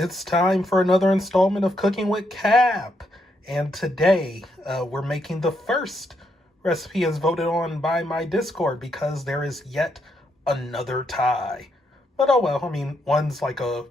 It's time for another installment of Cooking with Cap. And today, we're making the first recipe as voted on by my Discord because there is yet another tie. But oh well, I mean, one's like a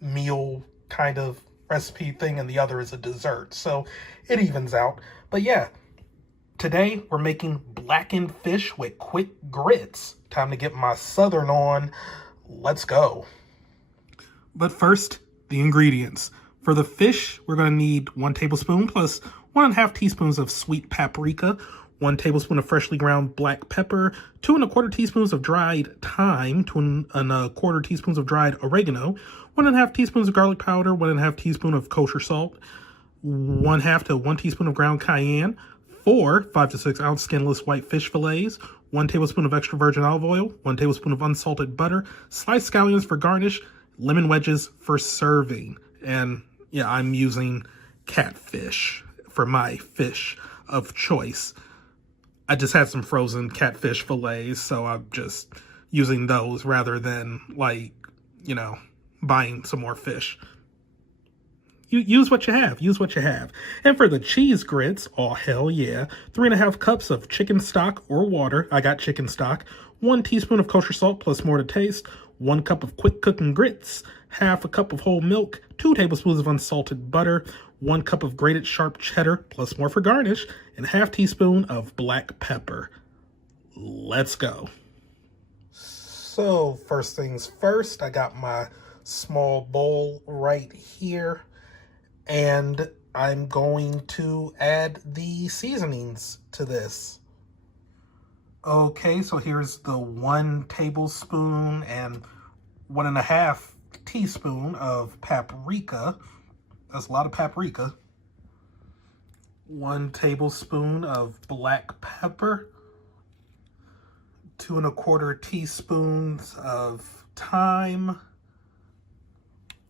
meal kind of recipe thing and the other is a dessert. So it evens out. But yeah, today we're making blackened fish with quick grits. Time to get my southern on. Let's go. But first, the ingredients. For the fish, we're going to need 1 tablespoon plus 1.5 teaspoons of sweet paprika, 1 tablespoon of freshly ground black pepper, 2 1/4 teaspoons of dried thyme, 2 1/4 teaspoons of dried oregano, 1.5 teaspoons of garlic powder, 1.5 teaspoon of kosher salt, 1/2 to 1 teaspoon of ground cayenne, 4 5 to 6 ounce skinless white fish fillets, 1 tablespoon of extra virgin olive oil, 1 tablespoon of unsalted butter, sliced scallions for garnish, lemon wedges for serving. And yeah, I'm using catfish for my fish of choice. I just had some frozen catfish fillets, so I'm just using those rather than, like, you know, buying some more fish. Use what you have. Use what you have. And for the cheese grits, oh hell yeah, 3.5 cups of chicken stock or water. I got chicken stock. 1 teaspoon of kosher salt plus more to taste. 1 cup of quick cooking grits. 1/2 cup of whole milk. 2 tablespoons of unsalted butter. 1 cup of grated sharp cheddar plus more for garnish. And 1/2 teaspoon of black pepper. Let's go. So first things first, I got my small bowl right here. And I'm going to add the seasonings to this. Okay, so here's the 1 tablespoon and 1.5 teaspoon of paprika. That's a lot of paprika. 1 tablespoon of black pepper. 2 1/4 teaspoons of thyme.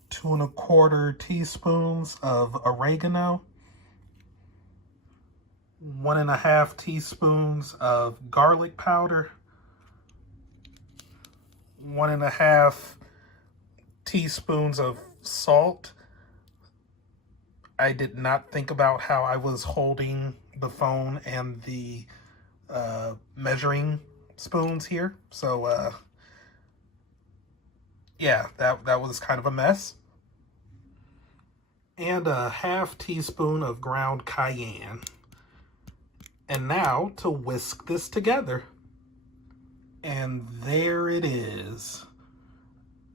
2 1/4 teaspoons of oregano, 1.5 teaspoons of garlic powder, 1.5 teaspoons of salt. I did not think about how I was holding the phone and the measuring spoons here, so yeah, that was kind of a mess. And 1/2 teaspoon of ground cayenne. And now to whisk this together. And there it is.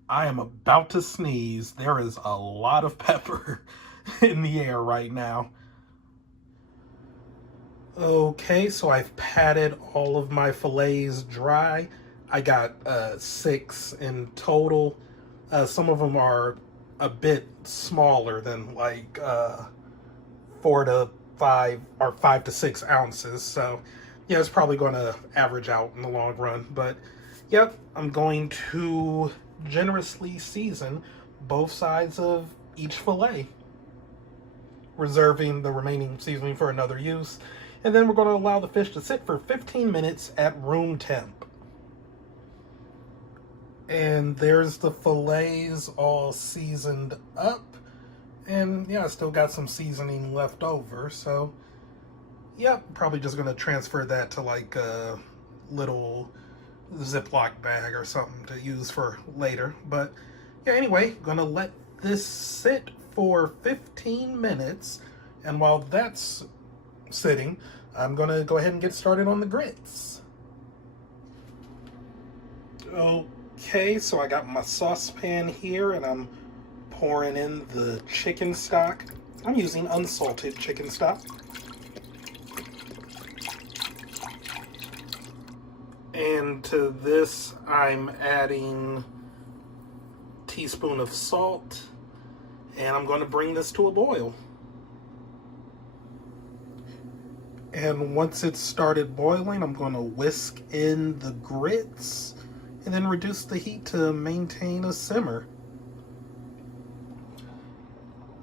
I am about to sneeze. There is a lot of pepper in the air right now. Okay, so I've patted all of my fillets dry. I got 6 in total. Some of them are a bit smaller than like 4 to 5 or 5 to 6 ounces. So yeah, it's probably going to average out in the long run. But yep, I'm going to generously season both sides of each fillet, reserving the remaining seasoning for another use. And then we're going to allow the fish to sit for 15 minutes at room temp. And there's the fillets all seasoned up. And yeah, I still got some seasoning left over. So yeah, probably just going to transfer that to like a little Ziploc bag or something to use for later. But yeah, anyway, going to let this sit for 15 minutes. And while that's sitting, I'm going to go ahead and get started on the grits. Okay, so I got my saucepan here and I'm pouring in the chicken stock. I'm using unsalted chicken stock. And to this, I'm adding a teaspoon of salt, and I'm going to bring this to a boil. And once it's started boiling, I'm going to whisk in the grits and then reduce the heat to maintain a simmer.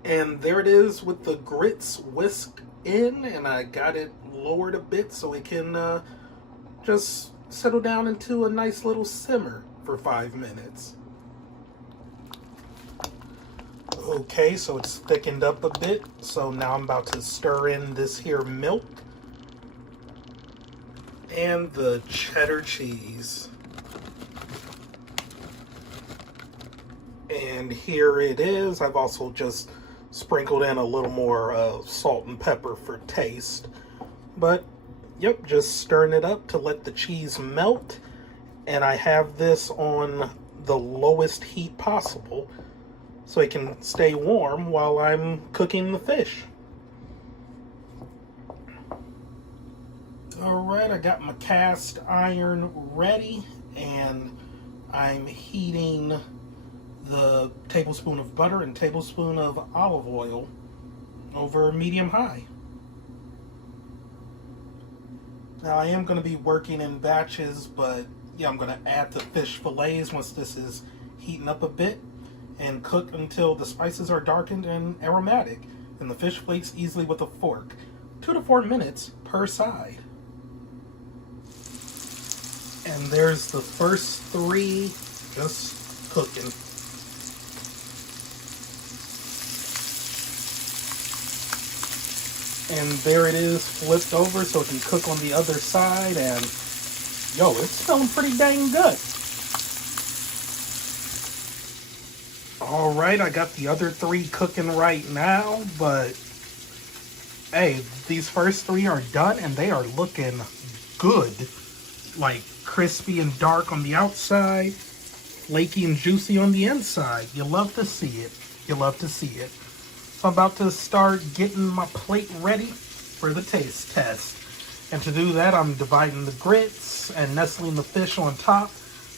And there it is with the grits whisked in, and I got it lowered a bit so it can just settle down into a nice little simmer for 5 minutes. Okay, so it's thickened up a bit. So now I'm about to stir in this here milk and the cheddar cheese. And here it is. I've also just sprinkled in a little more salt and pepper for taste. But, yep, just stirring it up to let the cheese melt. And I have this on the lowest heat possible so it can stay warm while I'm cooking the fish. Alright, I got my cast iron ready, and I'm heating the tablespoon of butter and tablespoon of olive oil over medium high. Now I am going to be working in batches, but yeah, I'm going to add the fish fillets once this is heating up a bit and cook until the spices are darkened and aromatic, and the fish flakes easily with a fork. 2 to 4 minutes per side. And there's the first 3 just cooking. And there it is, flipped over so it can cook on the other side, and yo, it's smelling pretty dang good. Alright, I got the other 3 cooking right now, but hey, these first 3 are done and they are looking good. Like crispy and dark on the outside, flaky and juicy on the inside. You love to see it. You love to see it. So I'm about to start getting my plate ready for the taste test. And to do that, I'm dividing the grits and nestling the fish on top,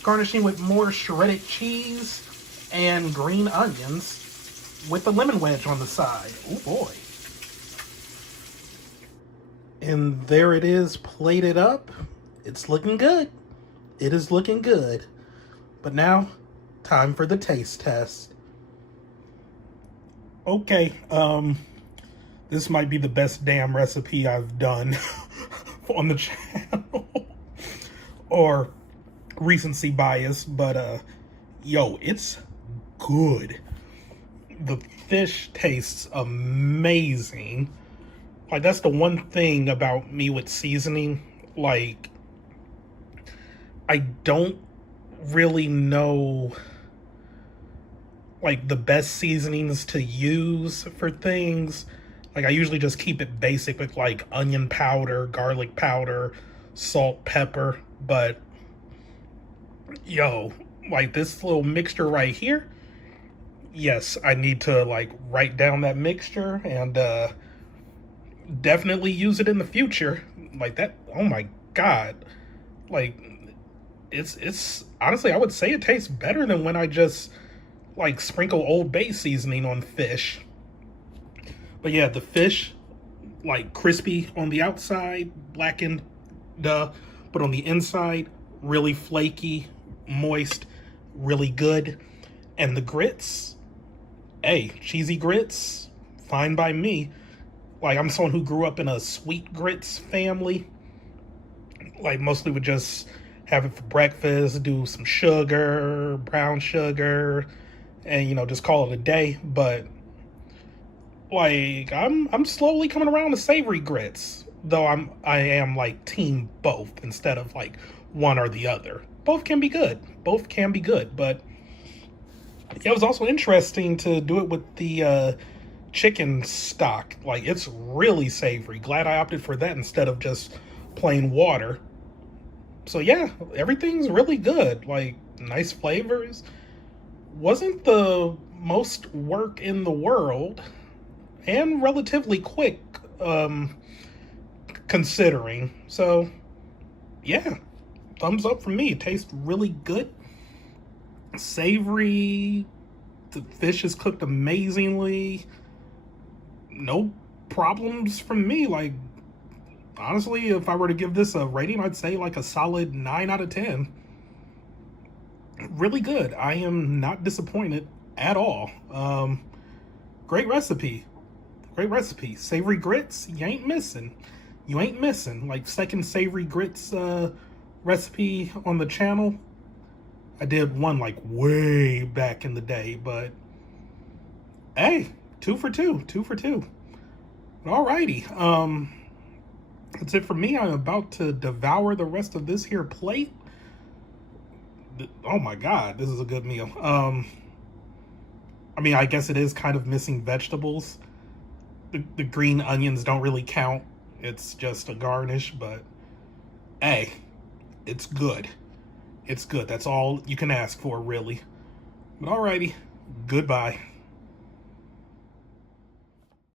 garnishing with more shredded cheese and green onions with a lemon wedge on the side. Oh boy. And there it is, plated up. It's looking good. It is looking good. But now, time for the taste test. Okay, this might be the best damn recipe I've done on the channel. Or recency bias, but yo, it's good. The fish tastes amazing. Like, that's the one thing about me with seasoning. Like, I don't really know like the best seasonings to use for things. Like, I usually just keep it basic with like onion powder, garlic powder, salt, pepper. But yo, like this little mixture right here, yes, I need to like write down that mixture and definitely use it in the future. Like that, oh my god. Like it's honestly, I would say it tastes better than when I just like sprinkle Old Bay seasoning on fish. But yeah, the fish, like crispy on the outside, blackened, but on the inside, really flaky, moist, really good. And the grits, hey, cheesy grits, fine by me. Like, I'm someone who grew up in a sweet grits family. Like, mostly would just have it for breakfast, do some sugar, brown sugar, and, you know, just call it a day. But like, I'm slowly coming around to savory grits, though I am like team both instead of like one or the other. Both can be good. Both can be good. But it was also interesting to do it with the chicken stock. Like, it's really savory. Glad I opted for that instead of just plain water. So yeah, everything's really good. Like, nice flavors. Wasn't the most work in the world, and relatively quick, considering. So yeah, thumbs up from me. It tastes really good, savory. The fish is cooked amazingly. No problems from me. Like, honestly, if I were to give this a rating, I'd say like a solid 9 out of 10. Really good. I am not disappointed at all. Great recipe. Great recipe. Savory grits, you ain't missing. You ain't missing. Like, second savory grits recipe on the channel. I did one like way back in the day, but Hey, 2 for 2, 2 for 2. Alrighty, that's it for me. I'm about to devour the rest of this here plate. Oh my god, this is a good meal. I mean, I guess it is kind of missing vegetables. The green onions don't really count. It's just a garnish, but hey, it's good. It's good. That's all you can ask for, really. But alrighty, goodbye.